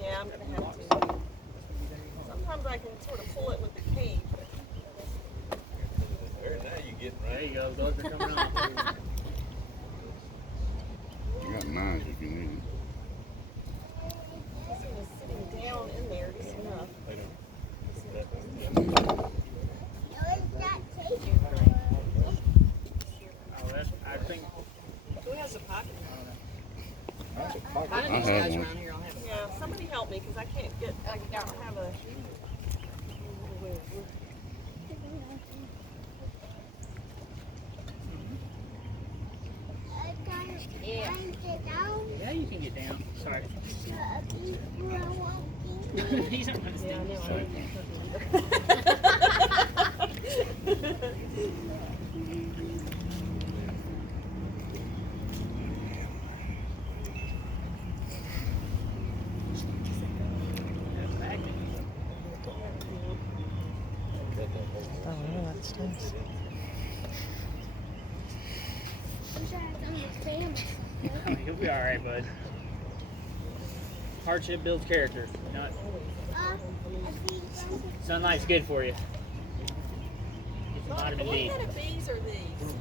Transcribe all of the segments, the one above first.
Yeah, I'm gonna have to. Sometimes I can sort of pull it with the cage. There, now you get right. There you go, those are coming off. You got knives if you need them. This one is sitting down in there just enough. Oh, that's, I think. Who has a pocket? I One of these have guys one. around here, I'll have Yeah, somebody help me because I can't get. I don't have a. Yeah. Yeah, you can get down. Sorry. These aren't my Yeah, I know. Sorry. Oh, no, that stinks. You'll be alright, bud. Hardship builds character. You know, sunlight's good for you. Get some vitamin What D. kind of bees are these?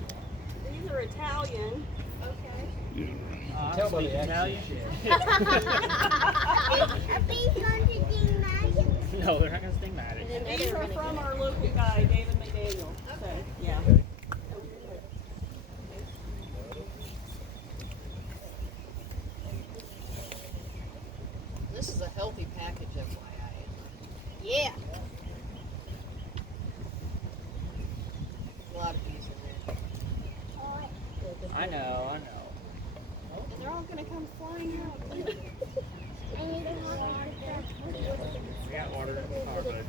These are Italian. Okay. Tell me Italian. No, they're not gonna sting magic. And these are from our local guy, David McDaniel. So, yeah. This is a healthy package, FYI. Yeah. A lot of bees in there. I know. And they're all going to come flying out. We got water in the car, bud.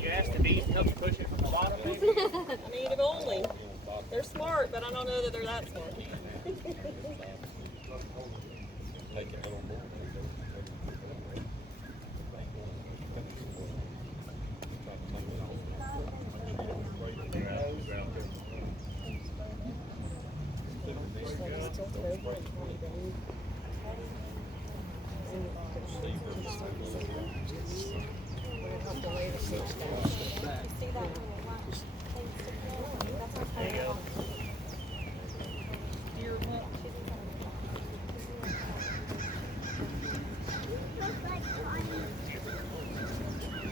You asked the bees to help you push it from the bottom, maybe? I mean, if only. They're smart, but I don't know that they're that smart. There you go.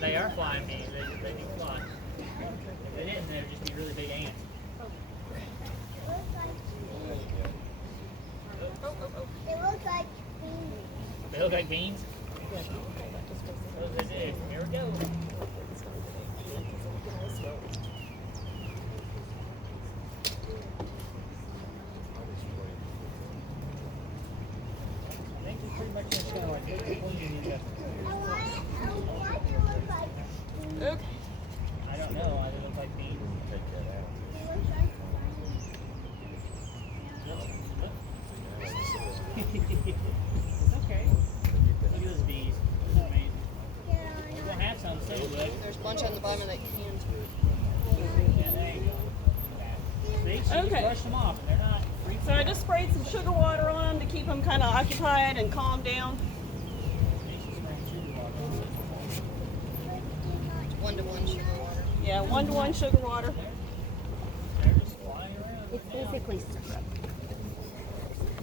They are flying bees. They do fly. If they didn't, they would just be really big ants. They look like beans? Those they do. Here we go. I think it's pretty much just kind of like Okay. I don't know. I look like beans. Okay. Look at those bees. I mean, we're going to have some soon, but There's a bunch on the bottom of that can. yeah, there you go. See, so you Okay. brush them off, and they're not freaking So I out. just sprayed some sugar water on them to keep them kind of occupied and calm down. 1-to-1 sugar water. Yeah, 1-to-1 sugar water. They're just flying around. It's basically syrup.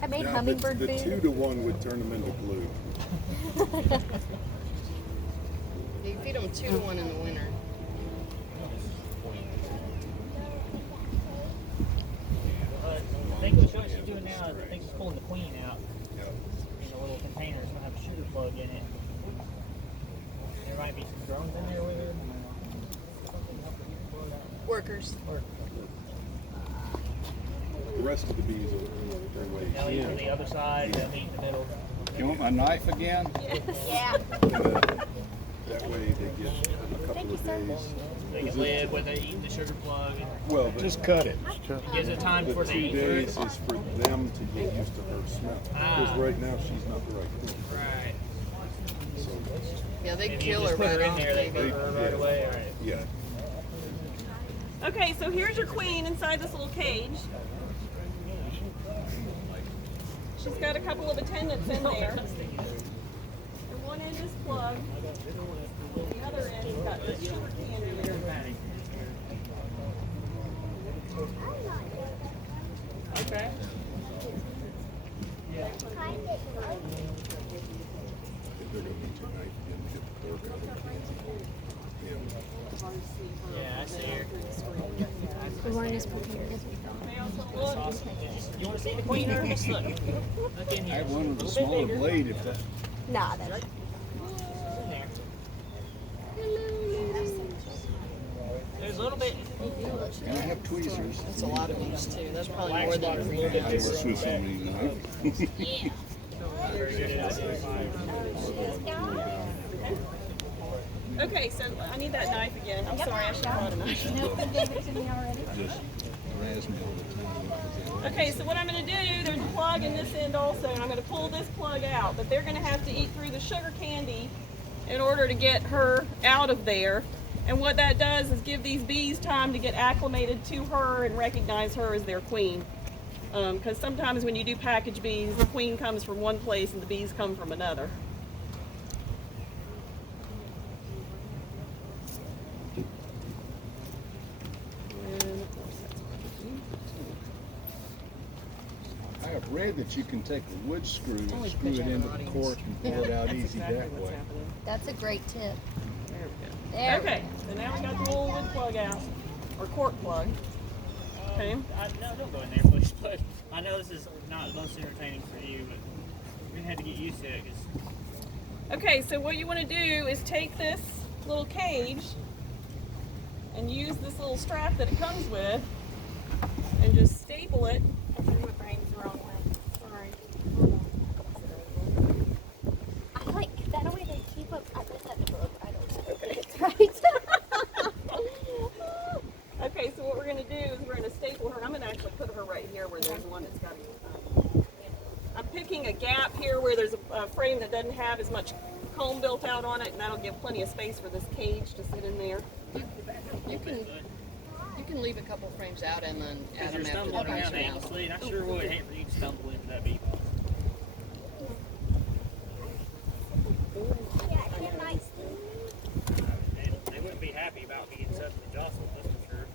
I made Yeah, hummingbird the food. 2-to-1 would turn them into glue. You feed them 2-to-1 in the winter. I think what she's doing now is I think she's pulling the queen out in a little container. It's gonna have a sugar plug in it. There might be some drones in there with her. Workers. Or The rest of the bees are their they'll way. eat from the other side, they'll eat in the middle. You want my knife again? Yeah. That way they get a couple Thank you, sir. They can live with it, eating the sugar plug. And Well, Just cut it. it gives it time the before they 2 eat through days it. is for them to get used to her smell. Because Ah. right now she's not the right queen. Right. So, Yeah, they If you kill just her put right her in off. there, they maybe. put her right away. All right. yeah. Okay, so here's your queen inside this little cage. She's got a couple of attendants in there. And one end is plugged. The other end has got this sugar candy in there. Okay. They're going to be too nice to get the clerk out of the Yeah, I see her. We weren't as prepared as we thought. Awesome. You want to see the queen or just look? Look in I here. have one with a little bit smaller bigger. blade if that. Nah, that's It's in there. There's a little bit. And I have tweezers. That's a lot of these too. That's probably Wax more spot is a than little bit I bigger. was with somebody now. Very good at identifying. Okay, so I need that knife again. I'm sorry, I should have brought a knife. Nope, you gave it to me already. Just razz me all the time. Okay, so what I'm going to do, there's a plug in this end also, and I'm going to pull this plug out, but they're going to have to eat through the sugar candy in order to get her out of there. And what that does is give these bees time to get acclimated to her and recognize her as their queen. Because sometimes when you do package bees, the queen comes from one place and the bees come from another. I have read that you can take a wood screw and screw it into the cork and pull it out easy that way. That's a great tip. There we go. There. Okay, so now we got the little wood plug out, or cork plug. Okay. No, don't go in there, please. But I know this is not the most entertaining for you, but you're gonna have to get used to it. Cause Okay, so what you want to do is take this little cage and use this little strap that it comes with and just staple it. My brain's the wrong way. Sorry. I like that way they keep up. I read that in the book. I don't know. Okay. It's right. Okay, so what we're going to do is we're going to staple her. I'm going to actually put her right here where there's one that's got I'm picking a gap here where there's a frame that doesn't have as much comb built out on it, and that'll give plenty of space for this cage to sit in there. You can leave a couple frames out and then add you're them after stumbling the around batch aimlessly, and I sure would hate for you to stumble into that bee. And they wouldn't be happy about being suddenly jostled, that's for sure.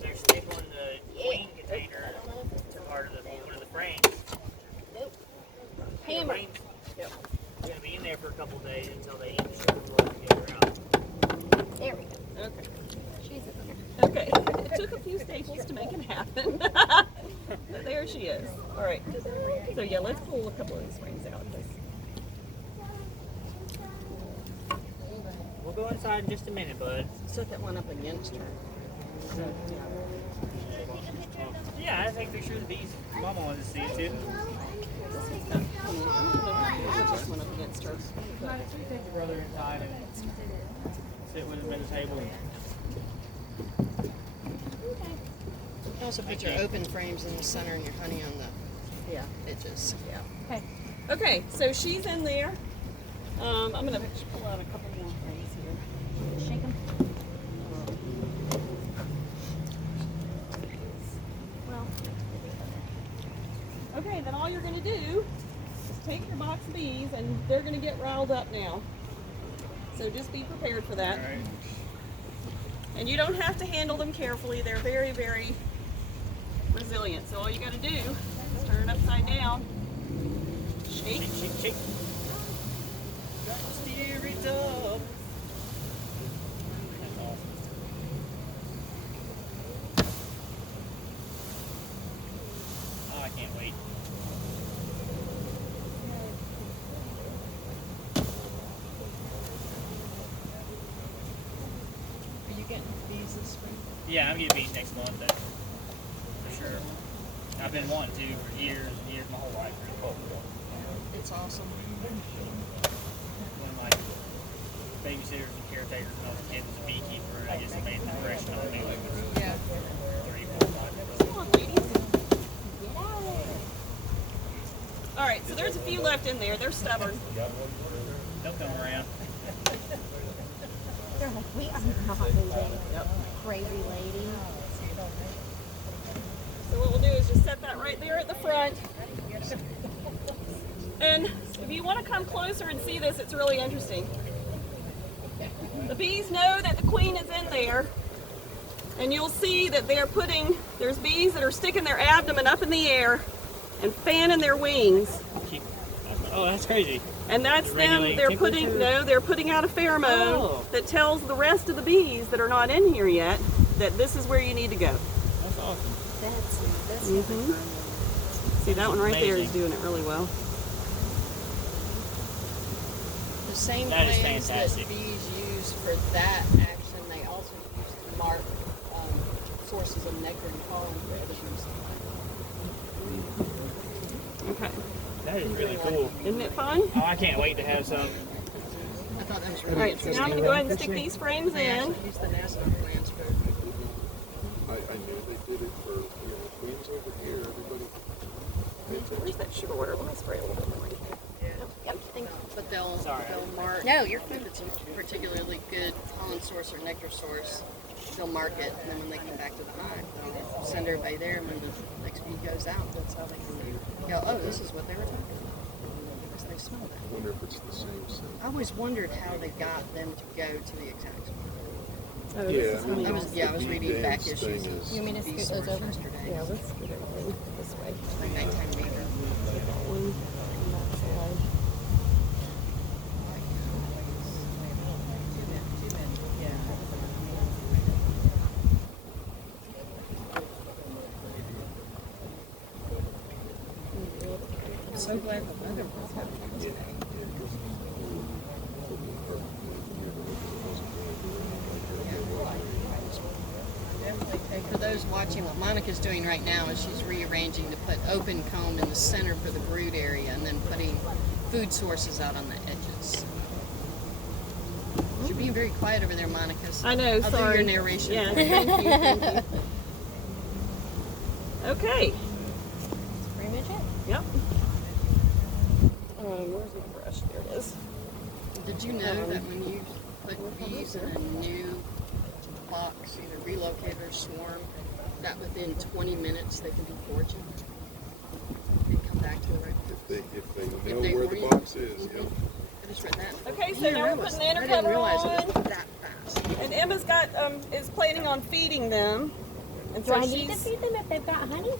They're stapling the queen container to part of one of the frames. Hammer. Yep. They're going to be in there for a couple of days until they eat the sugar plug and get her out. There we go. Okay. She's a winner. Okay. It took a few staples to make it happen. But there she is. All right. So yeah, let's pull a couple of these frames out. We'll go inside in just a minute, bud. Set that one up against her. Yeah, I think they're sure the bees mama wants to see it too. I'm gonna put this one up against her. Take your brother inside and sit with him at the table. You can also put your open frames in the center and your honey on the edges. Yeah. Okay, so she's in there. I'm gonna pull out a couple more frames here. Shake them. Well. Okay, then all you're gonna do is take your box of bees, and they're gonna get riled up now. So just be prepared for that. Alright. And you don't have to handle them carefully. They're very, very resilient. So all you gotta do is turn it upside down, shake, Shake, shake, shake. Got to steer it up. That's awesome. Oh, I can't wait. Are you getting bees this spring? Yeah, I'm getting bees next month, that's for sure. I've been wanting to for years and years, my whole life. It's awesome. When like babysitters and caretakers and all the kids was a beekeeper, I guess it made an impression on me. Like Yeah. 3, 4, 5 years Come on, ladies. Get out of there. All right, so there's a few left in there. They're stubborn. They'll come around. They're like, we are not leaving. Crazy lady. So what we'll do is just set that right there at the front. And if you want to come closer and see this, it's really interesting. The bees know that the queen is in there, and you'll see that there's bees that are sticking their abdomen up in the air and fanning their wings. Oh, that's crazy. And that's them, Regulating they're putting out a pheromone Oh. that tells the rest of the bees that are not in here yet that this is where you need to go. That's awesome. That's See, that one right there is Amazing. doing it really well. The same That is plans that fantastic. bees use for that action, they also use to mark sources of nectar and pollen for other bees. Okay. That is really cool. Isn't it fun? Oh, I can't wait to have some. I thought that was All really right, so now I'm going to go ahead and stick these frames They in. actually use the NASA plans for. I knew they did it for, queens over here, everybody. Where's that sugar water? Let me spray a little bit more. Yep, thank you. But they'll mark. No, you're if it's a particularly good pollen source or nectar source, they'll mark it, and then when they come back to the hive, they'll send everybody there, and when the next bee goes out, that's how they can go, oh, this is what they were talking about. Because they smell I that. wonder if it's the same scent. I always wondered how they got them to go to the exact spot. Oh, Yeah. I was reading back Dance issues thing of is- You want me to Bee scoot those Source over? yesterday. Yeah, let's scoot everything this way. Like nighttime reader. one on that side. I'm so glad the weather was having For those watching, what Monica's doing right now is she's rearranging to put open comb in the center for the brood area and then putting food sources out on the edges. You're being very quiet over there, Monica. I know, I'll sorry. do your narration. Yeah. for you. Thank you. Okay. Pretty much it. Yep. Where's my brush? There it is. Did you know that when you put bees in a new box, either relocate or swarm, that within 20 minutes they can be foraging? They come back to the right. If they know they where the orient- box is, yeah. I just read that. Okay, so now we're putting the inner I didn't cover realize it on. was that fast. And Emma's got is planning on feeding them. And Do so I need to she's feed them if they've got honey?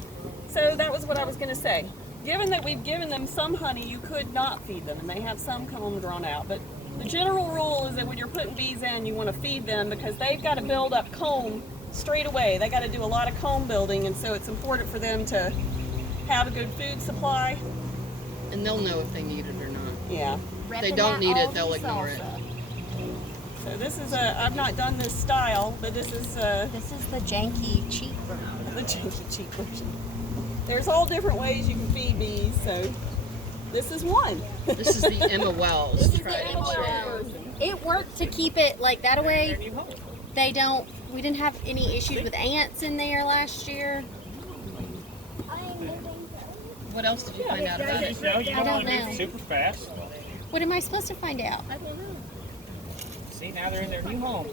so that was what I was gonna say. Given that we've given them some honey, you could not feed them, and they have some comb drawn out. But the general rule is that when you're putting bees in, you want to feed them because they've got to build up comb straight away. They got to do a lot of comb building, and so it's important for them to have a good food supply. And they'll know if they need it or not. Yeah. If they don't need it, they'll ignore it. So this is I've not done this style, but this is This is the janky cheap version. the cheap version. There's all different ways you can feed bees, so this is one. This is the Emma Wells. This is Try the it and Emma share. Wells version. It worked to keep it like that way. We didn't have any issues with ants in there last year. What else did you find out about it? No, you I don't don't want to know. move super fast. What am I supposed to find out? See, now they're in their new home.